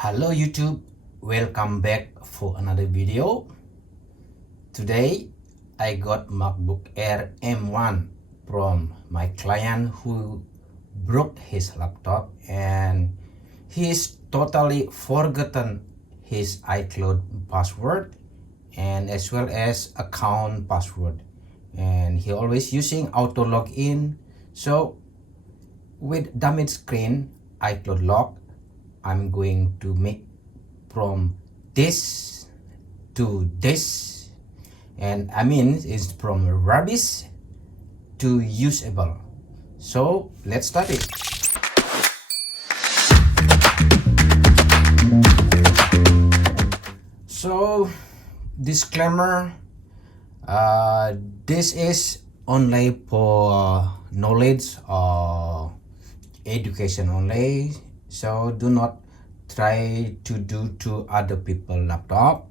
Hello YouTube, welcome back for another video. Today I got MacBook Air M1 from my client who broke his laptop and he's totally forgotten his iCloud password and as well as account password, and he always using auto login. So with damaged screen iCloud lock, I'm going to make from this to this, and I mean it's from rubbish to usable. So let's start it. So disclaimer, this is only for knowledge or education only, so do not try to do to other people laptop,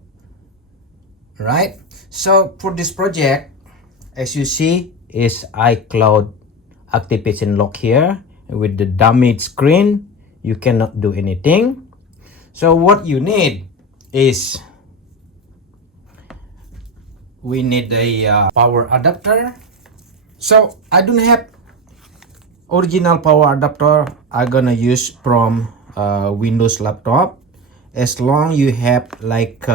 right? So for this project, as you see, is iCloud activation lock here. With the damaged screen, you cannot do anything. So what you need is we need a power adapter. So I don't have original power adapter. I'm gonna use from Windows laptop. As long you have like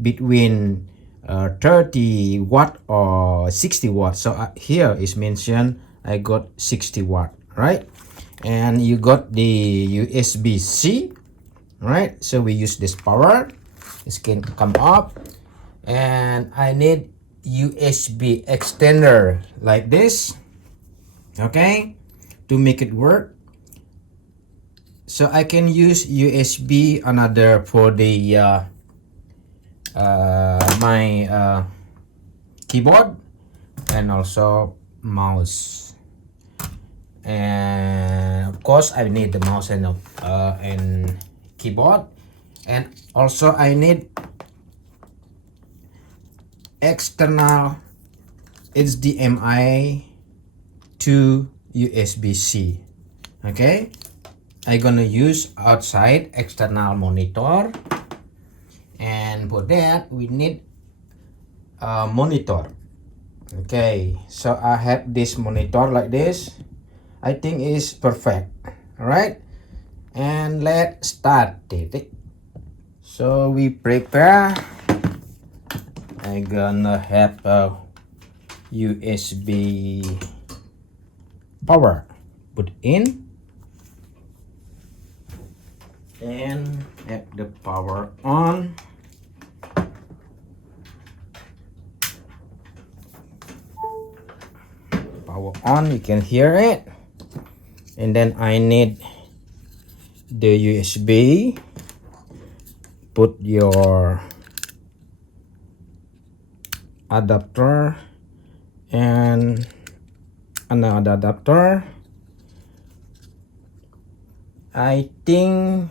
between 30 watt or 60 watt. So here is mentioned I got 60 watt, right? And you got the USB-C, right? So we use this power. This can come up, and I need USB extender like this, okay, to make it work. So I can use USB another for the my keyboard and also mouse, and of course I need the mouse and keyboard, and also I need external HDMI to USB-C. Okay, I'm gonna use outside external monitor, and for that we need a monitor. Okay, so I have this monitor like this. I think is perfect. All right, and let's start it. So we prepare. I'm gonna have a USB power put in and have the power on. Power on, you can hear it. And then I need the USB. Put your adapter and another adapter. I think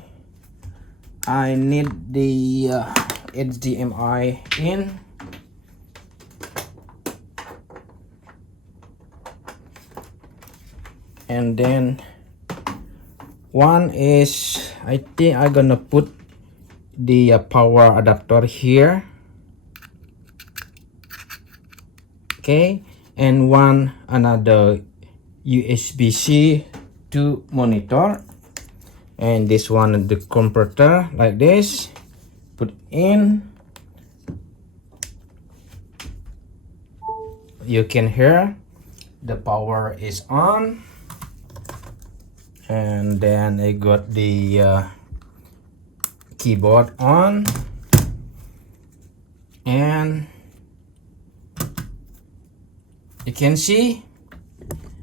I need the HDMI in, and then one is I think I'm gonna put the power adapter here. Okay, and one another USB-C to monitor, and this one the converter like this, put in. You can hear the power is on, and then I got the keyboard on, and you can see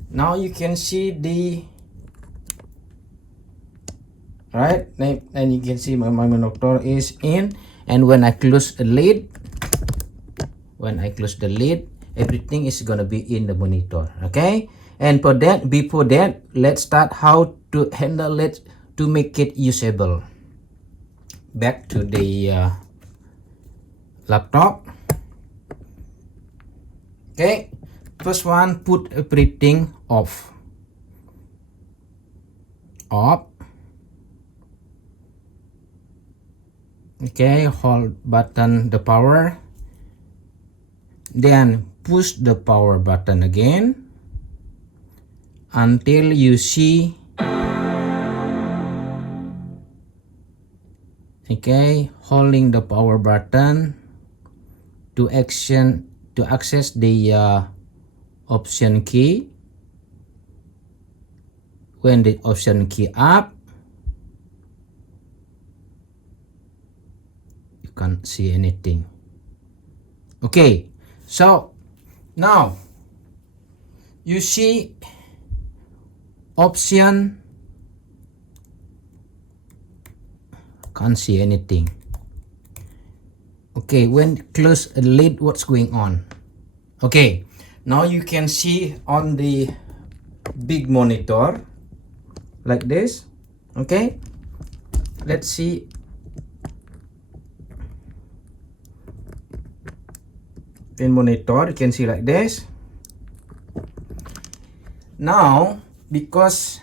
now, you can see the right, and you can see my monitor is in, and when I close the lid, everything is gonna be in the monitor. Okay, and for that, before that, let's start how to handle it to make it usable. Back to the laptop. Okay, first one, put everything off. Okay, hold button the power, then push the power button again until you see, okay, holding the power button to access the option key. When the option key up, you can't see anything. Okay, so now you see option, can't see anything. Okay, when close the lid, what's going on? Okay, now you can see on the big monitor like this. Okay, let's see. In monitor you can see like this. Now because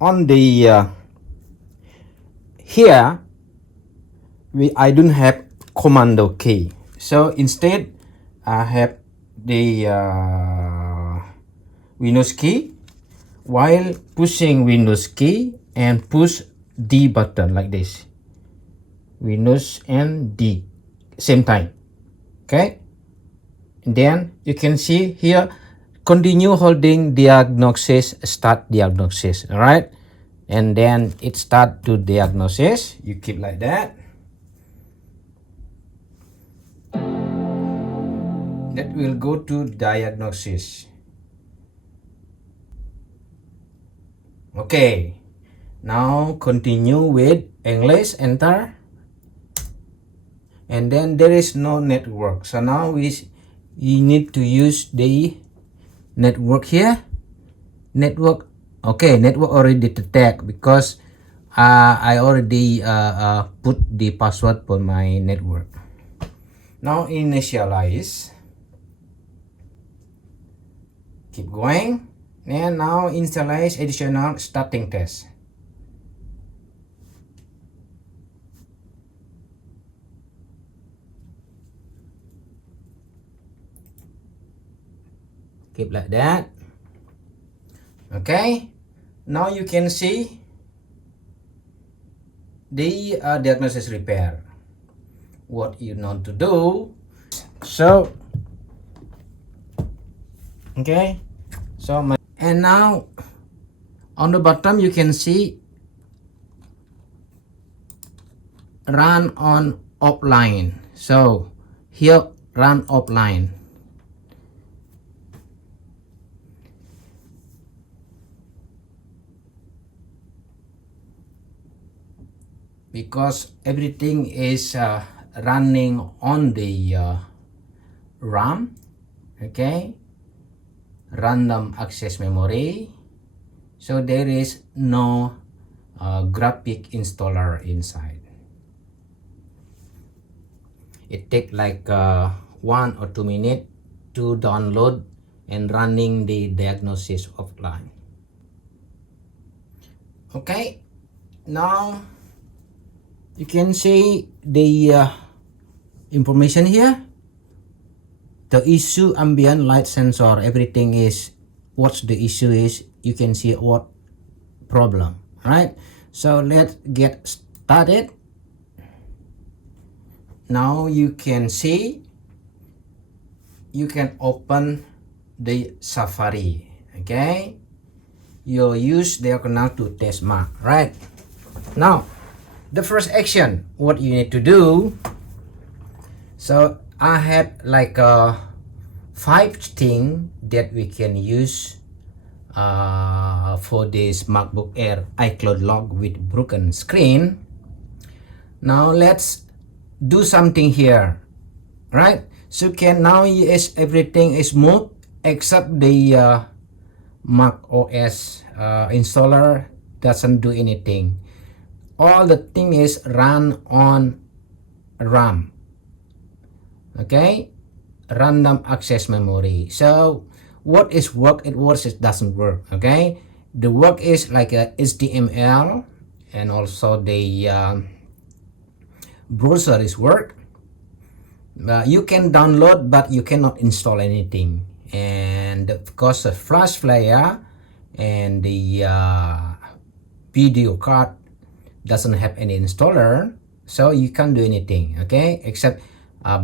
on the here I don't have commando key, so instead I have the Windows key. While pushing Windows key and push D button like this, Windows and D same time. Okay, and then you can see here, continue holding diagnosis, start diagnosis. All right, and then it start to diagnosis. You keep like that. That will go to diagnosis. Okay, now continue with English, enter, and then there is no network, so now we need to use the network here. Network, okay, network already detect because I already put the password for my network. Now initialize, keep going, and now initialize additional starting test. Keep like that. Okay, now you can see the diagnosis repair. What you need to do, so okay, so and now on the bottom you can see run on offline. So here run offline. Because everything is running on the RAM, okay, random access memory, so there is no graphic installer inside. It takes like 1 or 2 minutes to download and running the diagnosis offline. Okay, now you can see the information here. The issue, ambient light sensor, everything is what the issue is. You can see what problem, right? So let's get started. Now you can see, you can open the Safari. Okay, you use diagonal to test Mac, right? Now the first action, what you need to do, so I have like 5 things that we can use for this MacBook Air iCloud-Locked with broken screen. Now let's do something here, right? So can now yes, everything is smooth except the Mac OS installer doesn't do anything. All the thing is run on RAM, okay, random access memory. So what is work, it works, it doesn't work. Okay, the work is like a HTML and also the browser is work. You can download, but you cannot install anything. And because the flash player and the video card doesn't have any installer, so you can't do anything, okay? Except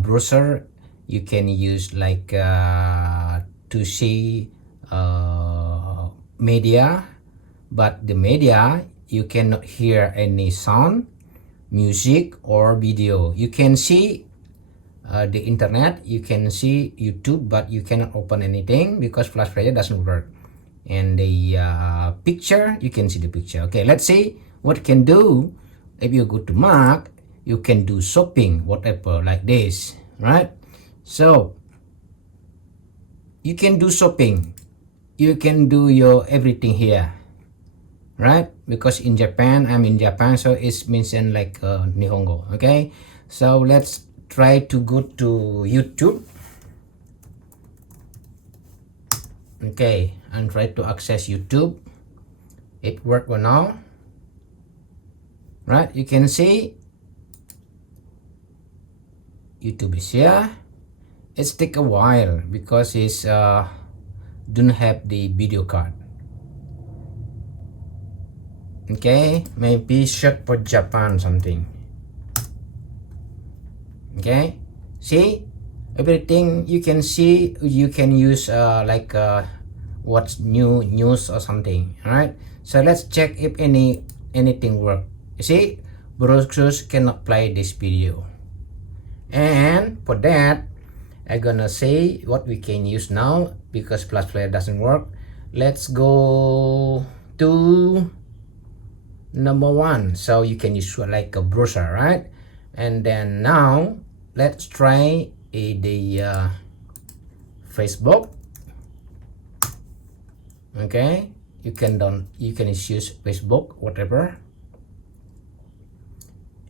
browser, you can use like to see media, but the media you cannot hear any sound, music, or video. You can see the internet, you can see YouTube, but you cannot open anything because flash player doesn't work. And the picture, you can see the picture. Okay, let's see what you can do. If you go to Mac, you can do shopping, whatever, like this, right? So you can do shopping, you can do your everything here, right? Because in Japan, I'm in Japan, so it's mentioned like Nihongo. Okay, so let's try to go to YouTube. Okay, and try to access YouTube. It worked or no? Right, you can see YouTube is here. It's take a while because it's don't have the video card. Okay, maybe search for Japan something. Okay, see everything you can see. You can use like what's new news or something. All right, so let's check if anything work. You see, browsers cannot play this video, and for that I'm gonna say what we can use now because Flash Player doesn't work. Let's go to number one, so you can use like a browser, right? And then now let's try the Facebook. Okay, you can use Facebook, whatever,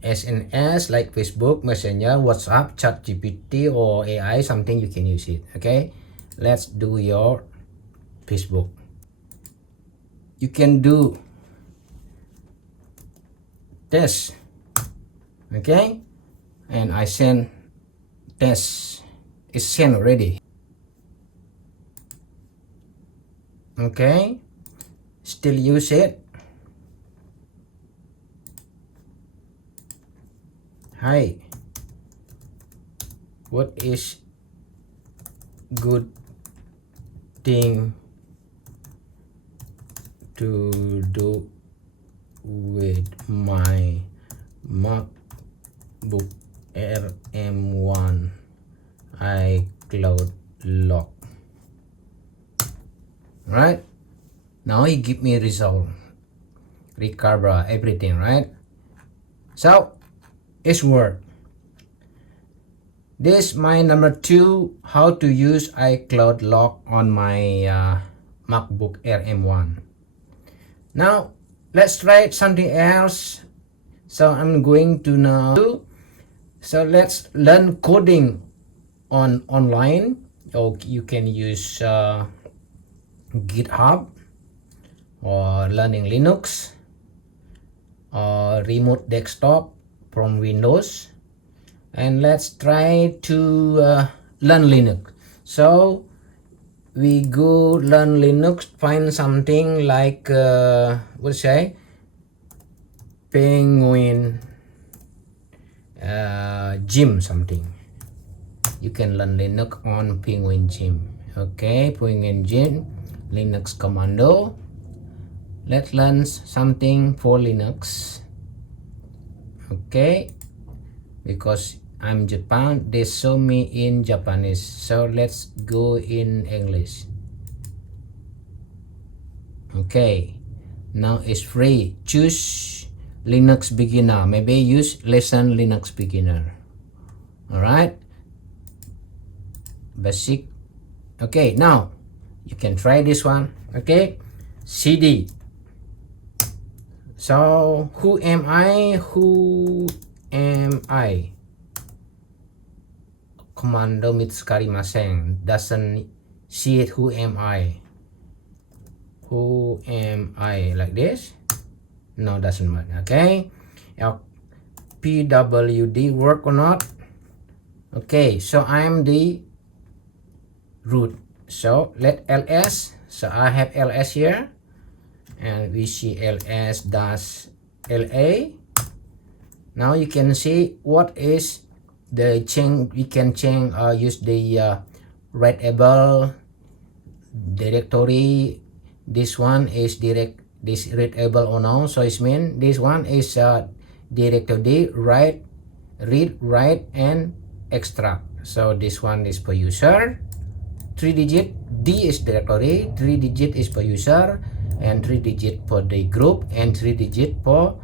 SNS like Facebook, Messenger, WhatsApp, ChatGPT, or AI, something you can use it. Okay, let's do your Facebook. You can do this. Okay, and I send test. It's sent already. Okay, still use it. Hi, what is good thing to do with my MacBook Air M1 iCloud-Locked? Right, now he give me result, recover everything, right? So it's work. This my number 2, how to use iCloud-Locked on my MacBook Air M1. Now let's try something else. So I'm going to now, so let's learn coding online. Or you can use GitHub, or learning Linux, or remote desktop from Windows. And let's try to learn Linux. So we go learn Linux, find something like what say Penguin Gym something. You can learn Linux on Penguin Gym. Okay, Penguin Gym, Linux commando. Let's learn something for Linux. Okay, because I'm Japan, they show me in Japanese, so let's go in English. Okay, now it's free. Choose Linux beginner. Maybe use lesson Linux beginner. All right, basic. Okay, now you can try this one. Okay, CD. So who am I? Commando Mitsukarimasen doesn't see it. Who am I? Like this? No, doesn't matter. Okay. pwd work or not. Okay, so I'm the root. So let ls, so I have ls here, and we see ls dash la. Now you can see what is the change. We can change use the readable directory. This one is this readable or no, so it means this one is directory read, write, and extract. So this one is per user, 3-digit. D is directory, 3-digit is per user, and 3-digit for the group, and 3-digit for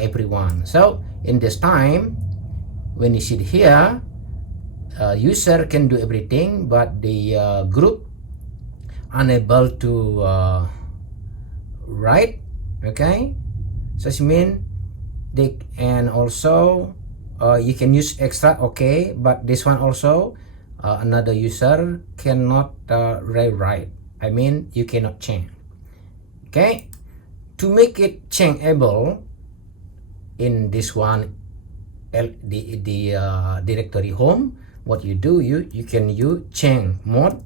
everyone. So in this time, when you see here, user can do everything, but the group unable to write. Okay, so it means they, and also you can use extra. Okay, but this one also another user cannot rewrite. I mean, you cannot change. Okay, to make it changeable in this one, the directory home, what you do, you can use change mode.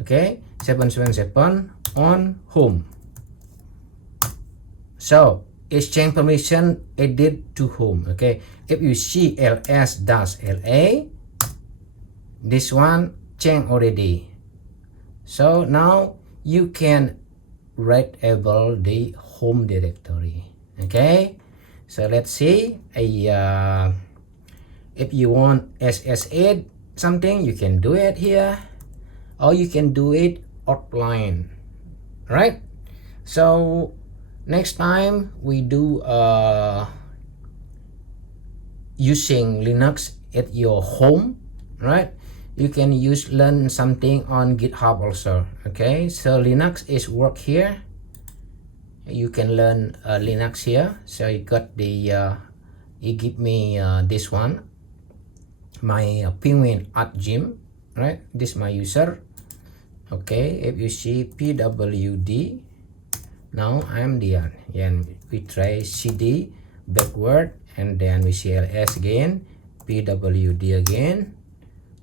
Okay, 777 on home. So it's change permission edit to home. Okay, if you see ls dash la, this one change already. So now you can readable the home directory. Okay, so let's see if you want ss8 something, you can do it here, or you can do it offline, right? So next time we do using Linux at your home, right? You can learn something on GitHub also. Okay, so Linux is work here. You can learn Linux here. So you got the you give me this one, my penguin at gym, right? This my user. Okay, if you see pwd, now I'm there, and we try cd backward, and then we see ls again, pwd again.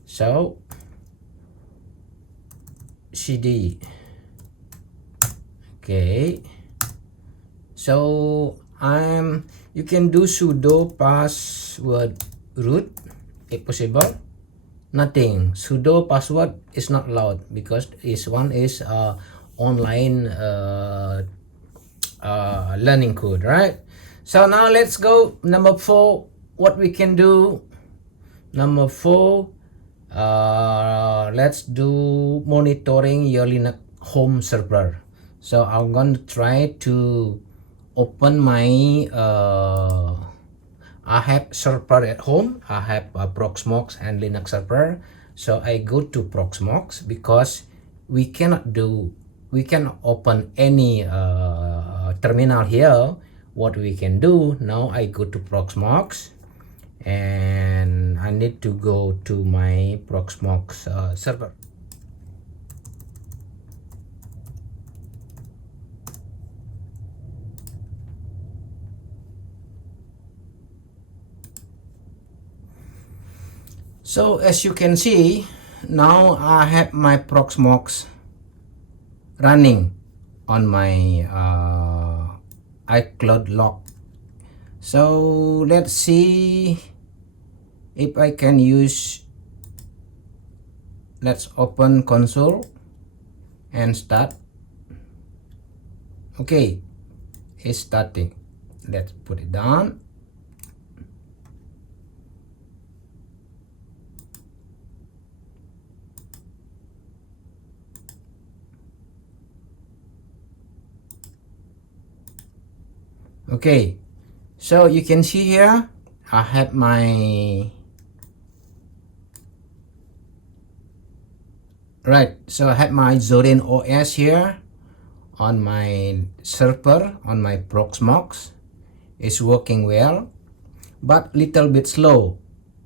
So cd. Okay, so you can do sudo password root if possible. Nothing, sudo password is not allowed because this one is online learning code, right? So now let's go number 4. What we can do, number 4, let's do monitoring your Linux home server. So I'm going to try to open my I have server at home. I have Proxmox and Linux server. So I go to Proxmox because we can open any terminal here. What we can do now, I go to Proxmox, and I need to go to my Proxmox server. So as you can see, now I have my Proxmox running on my iCloud-Locked. So let's see if I can use, let's open console and start. Okay, it's starting. Let's put it down. Okay, so you can see here I have my so I have my Zorin OS here on my server on my Proxmox. It's working well, but little bit slow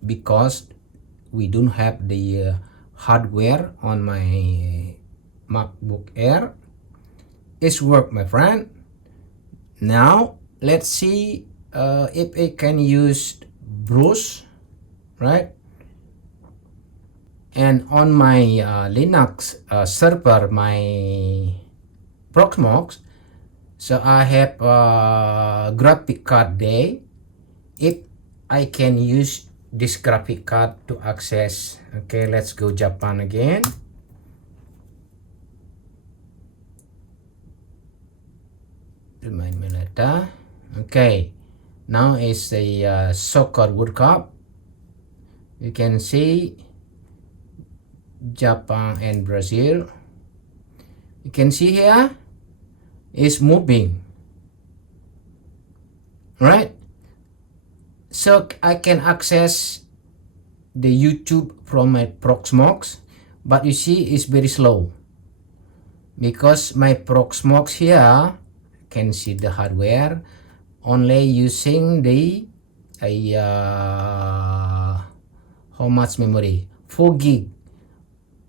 because we don't have the hardware on my MacBook Air. It's work, my friend. Now let's see if I can use browse, right? And on my Linux server, my Proxmox, so I have graphic card day. If I can use this graphic card to access, okay, let's go Japan again. Remind me later. Okay, now is the soccer World Cup. You can see Japan and Brazil. You can see here is moving, right? So I can access the YouTube from my Proxmox, but you see it's very slow because my Proxmox here can see the hardware only using the how much memory, 4 gig.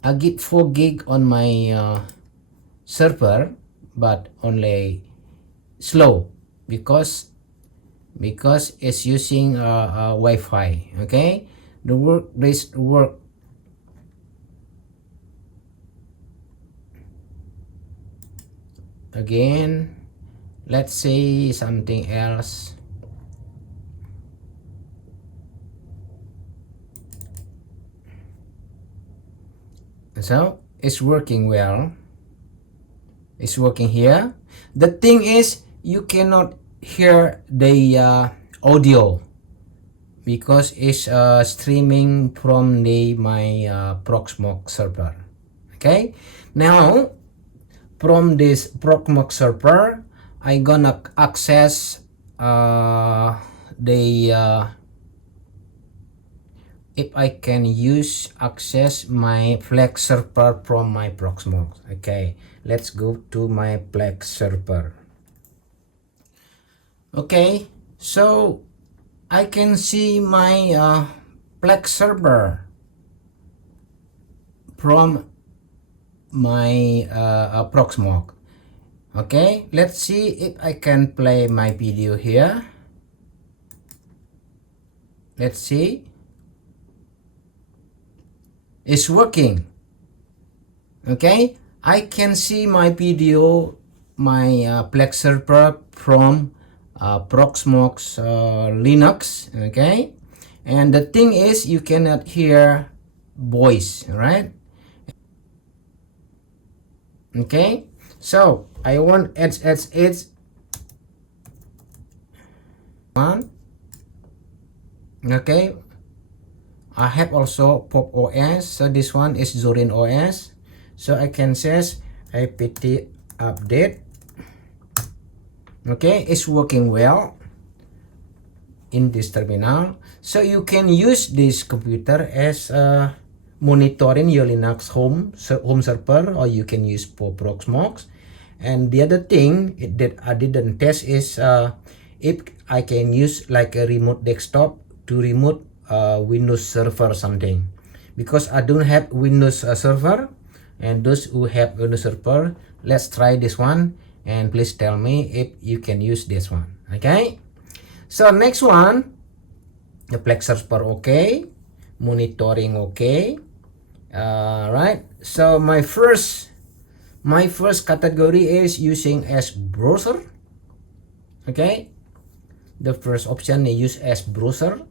I get 4 gig on my server, but only slow because it's using Wi-Fi. Okay, this work again. Let's say something else. So it's working well. It's working here. The thing is, you cannot hear the audio because it's streaming from my Proxmox server. Okay, now from this Proxmox server, I gonna access if I can access my Flex server from my Proxmox. Okay, let's go to my Flex server. Okay, so I can see my Flex server from my Proxmox. Okay, let's see if I can play my video here. Let's see. It's working. Okay, I can see my video, my Plex server from Proxmox Linux. Okay, and the thing is, you cannot hear voice, right? Okay, so I want it's one. Okay, I have also Pop OS, so this one is Zorin OS, so I can say apt update. Okay, it's working well in this terminal, so you can use this computer as monitoring your Linux home server, or you can use for Proxmox. And the other thing that I didn't test is if I can use like a remote desktop to remote Windows server something, because I don't have Windows server, and those who have Windows server, let's try this one and please tell me if you can use this one. Okay, so next one, the Plex server okay, monitoring okay. Right, so my first category is using as browser. Okay, the first option is use as browser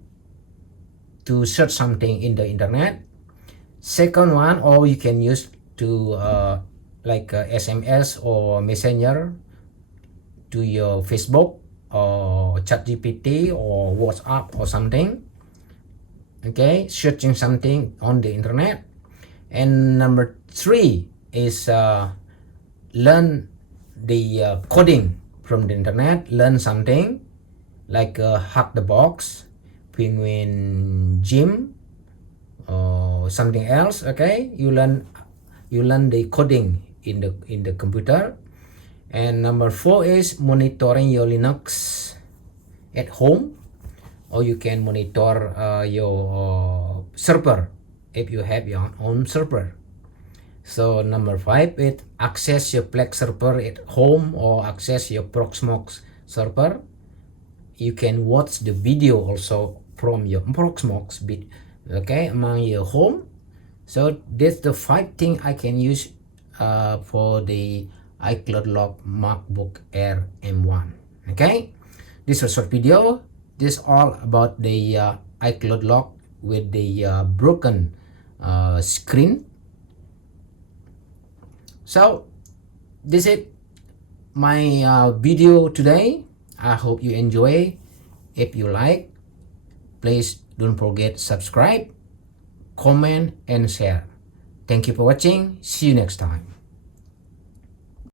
to search something in the internet. Second one, or you can use to like SMS or Messenger to your Facebook or ChatGPT or WhatsApp or something. Okay, searching something on the internet. And number 3 is learn the coding from the internet, learn something like Hack the Box, Penguin Gym, or something else. Okay, you learn the coding in the computer. And number 4 is monitoring your Linux at home, or you can monitor your server if you have your own server. So number 5 is access your Plex server at home or access your Proxmox server you can watch the video also from your Proxmox bit, okay, among your home. So that's the 5 thing I can use for the iCloud-Locked MacBook Air M1. Okay, this is a short video. This all about the iCloud-Lock with the broken screen. So this is my video today. I hope you enjoy. If you like, please don't forget subscribe, comment and share. Thank you for watching. See you next time.